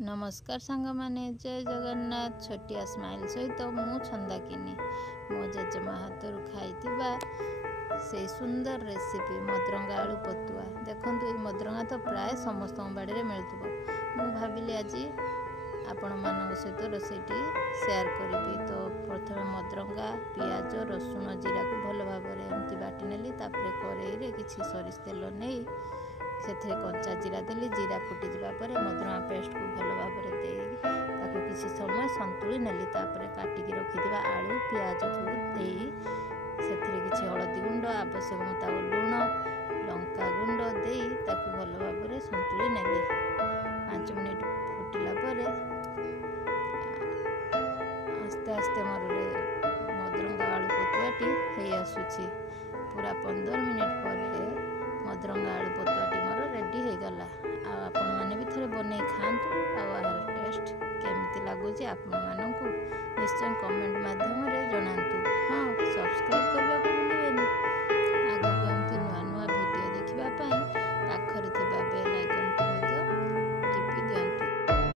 नमस्कार सांग माने जय जगन्नाथ। छोटिया स्माइल सहित मु छंदाकिनी मो जेजेमा हाथ खाई से सुंदर रेसिपी मदरंगा आलू पतुआ। देखो ये मदरंगा तो प्राय समस्त बाड़ी में मिलूँ। मु भाविली आज आपण मान सहित रोसईटी सेयार करी। तो प्रथम मदरंगा पियाज रसुण जीरा को भल भाव एमती बाटी नेली। कड़ाई किसी सरिष तेल नहीं से कंचा जीरा देली। जीरा फुटी जापर मदरंगा पेस्ट को भल भाव किसी समय संतुली नेली। काटिकी रखिथिबा आलू पियाज को दे किसी हलदी गुंड आवश्यक मुताबिक लुण लंका गुंड दे भल भाव संतुली नेली। 5 मिनिट फुटिला पर आस्ते आस्ते मोर मदरंगा आलू पतुआटी हो आसुची। पूरा 15 मिनिट पर मदरंगा आलू पतुआटी मोर रेडी हो गला। आपण माने भी थरे बनै खांतु। यार टेस्ट केमिति लागुची आपण मानकु निश्चय कमेंट माध्यम रे जणांतु। हाँ, सब्सक्राइब कर